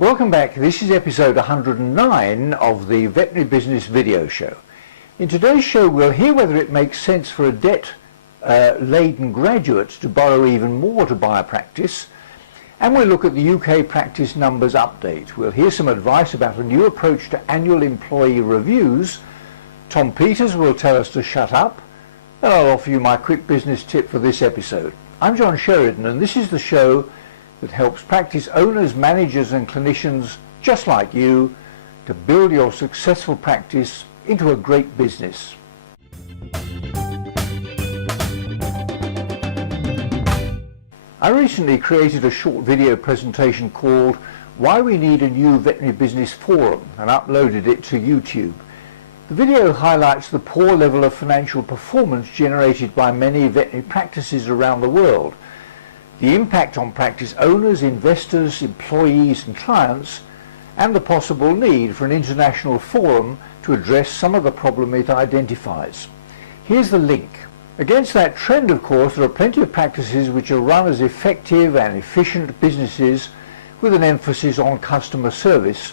Welcome back. This is episode 109 of the Veterinary Business Video Show. In today's show we'll hear whether it makes sense for a debt-laden graduate to borrow even more to buy a practice, and we'll look at the UK practice numbers update. We'll hear some advice about a new approach to annual employee reviews. Tom Peters will tell us to shut up, and I'll offer you my quick business tip for this episode. I'm John Sheridan, and this is the show that helps practice owners, managers and clinicians just like you to build your successful practice into a great business. I recently created a short video presentation called Why We Need a New Veterinary Business Forum and uploaded it to YouTube. The video highlights the poor level of financial performance generated by many veterinary practices around the world, the impact on practice owners, investors, employees and clients, and the possible need for an international forum to address some of the problem it identifies. Here's the link. Against that trend, of course, there are plenty of practices which are run as effective and efficient businesses with an emphasis on customer service,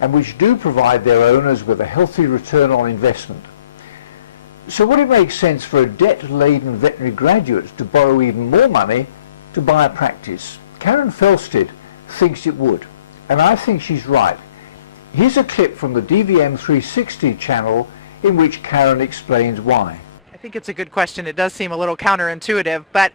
and which do provide their owners with a healthy return on investment. So would it make sense for a debt-laden veterinary graduate to borrow even more money to buy a practice? Karen Felsted thinks it would, and I think she's right. Here's a clip from the DVM 360 channel in which Karen explains why. I think it's a good question. It does seem a little counterintuitive, but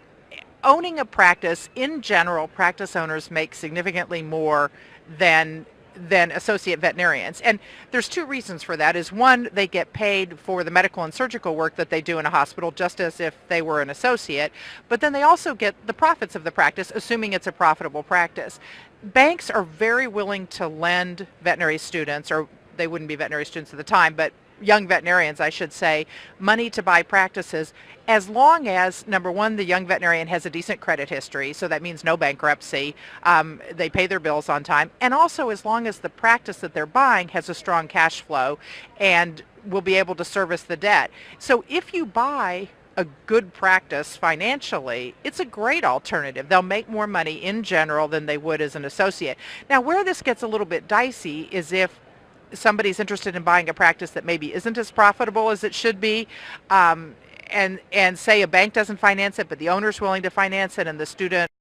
owning a practice, in general, practice owners make significantly more than associate veterinarians. And there's two reasons for that. Is one, they get paid for the medical and surgical work that they do in a hospital just as if they were an associate, but then they also get the profits of the practice, assuming it's a profitable practice. Banks are very willing to lend veterinary students, or they wouldn't be veterinary students at the time, but young veterinarians, I should say, money to buy practices, as long as, number one, the young veterinarian has a decent credit history, so that means no bankruptcy, they pay their bills on time, and also as long as the practice that they're buying has a strong cash flow and will be able to service the debt. So if you buy a good practice financially, it's a great alternative. They'll make more money in general than they would as an associate. Now, where this gets a little bit dicey is if somebody's interested in buying a practice that maybe isn't as profitable as it should be, and say a bank doesn't finance it, but the owner's willing to finance it, and the student